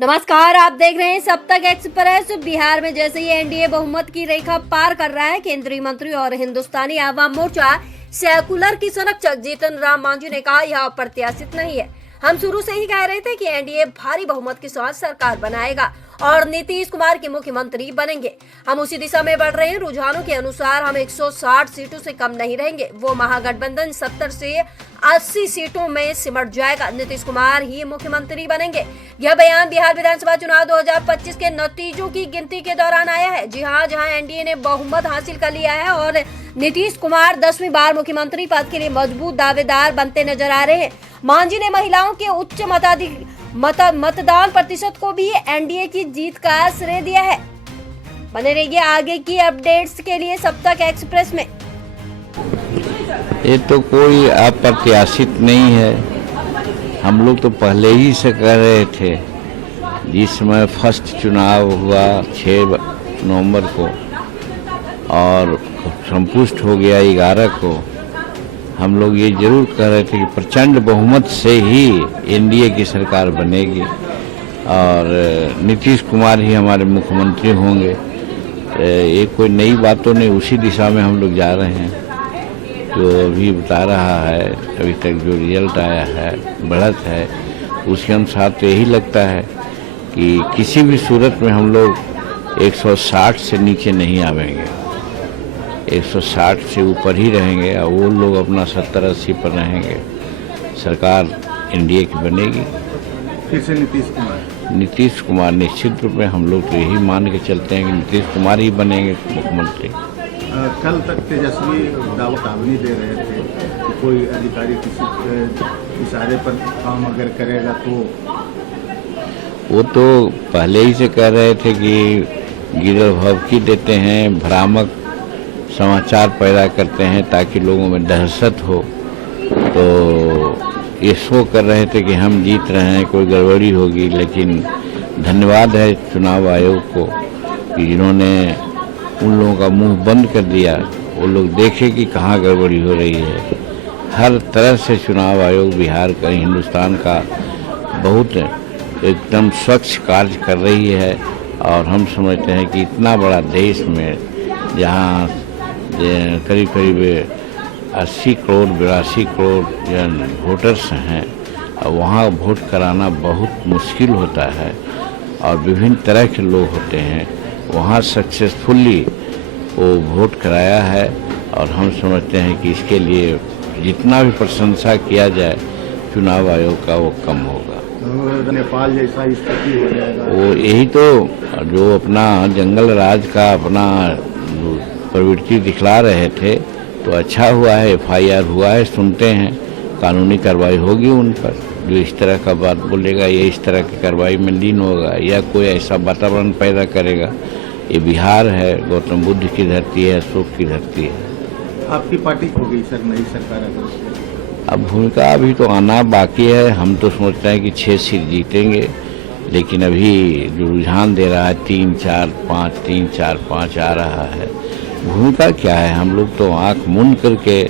नमस्कार, आप देख रहे हैं सब तक एक्सप्रेस। बिहार में जैसे ही एनडीए बहुमत की रेखा पार कर रहा है, केंद्रीय मंत्री और हिंदुस्तानी आवाम मोर्चा सेकुलर की संरक्षक जीतन राम मांझी ने कहा, यह अप्रत्याशित नहीं है। हम शुरू से ही कह रहे थे कि एनडीए भारी बहुमत के साथ सरकार बनाएगा और नीतीश कुमार के मुख्यमंत्री बनेंगे। हम उसी दिशा में बढ़ रहे हैं। रुझानों के अनुसार हम 160 सीटों से कम नहीं रहेंगे। वो महागठबंधन 70 से 80 सीटों में सिमट जाएगा। नीतीश कुमार ही मुख्यमंत्री बनेंगे। यह बयान बिहार विधानसभा चुनाव 2025 के नतीजों की गिनती के दौरान आया है। जी हाँ, जहां एनडीए ने बहुमत हासिल कर लिया है और नीतीश कुमार 10वीं बार मुख्यमंत्री पद के लिए मजबूत दावेदार बनते नजर आ रहे हैं। मांझी ने महिलाओं के उच्च मतदान प्रतिशत को भी एनडीए की जीत का श्रेय दिया है। बने रहिए आगे की अपडेट्स के लिए सब तक एक्सप्रेस में। ये तो कोई अप्रत्याशित नहीं है। हम लोग तो पहले ही से कह रहे थे। जिस समय फर्स्ट चुनाव हुआ 6 नवंबर को और संपुष्ट हो गया 11 को, हम लोग ये जरूर कह रहे थे कि प्रचंड बहुमत से ही एनडीए की सरकार बनेगी और नीतीश कुमार ही हमारे मुख्यमंत्री होंगे। ये कोई नई बात तो नहीं, उसी दिशा में हम लोग जा रहे हैं। जो अभी बता रहा है, अभी तक जो रिजल्ट आया है, बढ़त है, उसके अनुसार तो यही लगता है कि किसी भी सूरत में हम लोग 160 से नीचे नहीं आवेंगे। 160 से ऊपर ही रहेंगे और वो लोग अपना 70-80 पर रहेंगे। सरकार एनडीए की बनेगी। फिर से नीतीश कुमार निश्चित रूप में हम लोग तो यही मान के चलते हैं कि नीतीश कुमार ही बनेंगे मुख्यमंत्री। कल तक तेजस्वी दावा नहीं दे रहे थे कि कोई अधिकारी किसी इशारे पर काम अगर करेगा तो। वो तो पहले ही से कह रहे थे कि गिरफ्तारी देते हैं, भ्रामक समाचार पैदा करते हैं ताकि लोगों में दहशत हो। तो ये शो कर रहे थे कि हम जीत रहे हैं, कोई गड़बड़ी होगी। लेकिन धन्यवाद है चुनाव आयोग को कि जिन्होंने उन लोगों का मुंह बंद कर दिया। वो लोग देखे कि कहाँ गड़बड़ी हो रही है। हर तरह से चुनाव आयोग बिहार का, हिंदुस्तान का बहुत एकदम स्वच्छ कार्य कर रही है। और हम समझते हैं कि इतना बड़ा देश में जहाँ करीब 80 करोड़ 82 करोड़ वोटर्स हैं, वहाँ वोट कराना बहुत मुश्किल होता है और विभिन्न तरह के लोग होते हैं। वहाँ सक्सेसफुली वो वोट कराया है और हम समझते हैं कि इसके लिए जितना भी प्रशंसा किया जाए चुनाव आयोग का वो कम होगा। नेपाल जैसा स्थिति हो जाएगा। वो यही तो जो अपना जंगल राज का अपना प्रवृत्ति दिखला रहे थे, तो अच्छा हुआ है, FIR हुआ है, सुनते हैं कानूनी कार्रवाई होगी उन पर। जो इस तरह का बात बोलेगा या इस तरह की कार्रवाई में लीन होगा या कोई ऐसा वातावरण पैदा करेगा। ये बिहार है, गौतम बुद्ध की धरती है, अशोक की धरती है। आपकी पार्टी हो गई सर नई सरकार अगर। अब भूमिका अभी तो आना बाकी है। हम तो सोचते हैं कि 6 सीट जीतेंगे, लेकिन अभी जो रुझान दे रहा है 3-4-5 3-4-5 आ रहा है। भूमिका क्या है? हम लोग तो आंख मूंद करके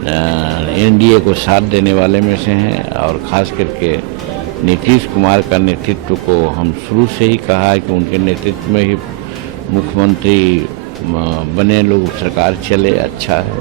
एनडीए को साथ देने वाले में से हैं और ख़ास करके नीतीश कुमार का नेतृत्व को हम शुरू से ही कहा है कि उनके नेतृत्व में ही मुख्यमंत्री बने लोग, सरकार चले, अच्छा है।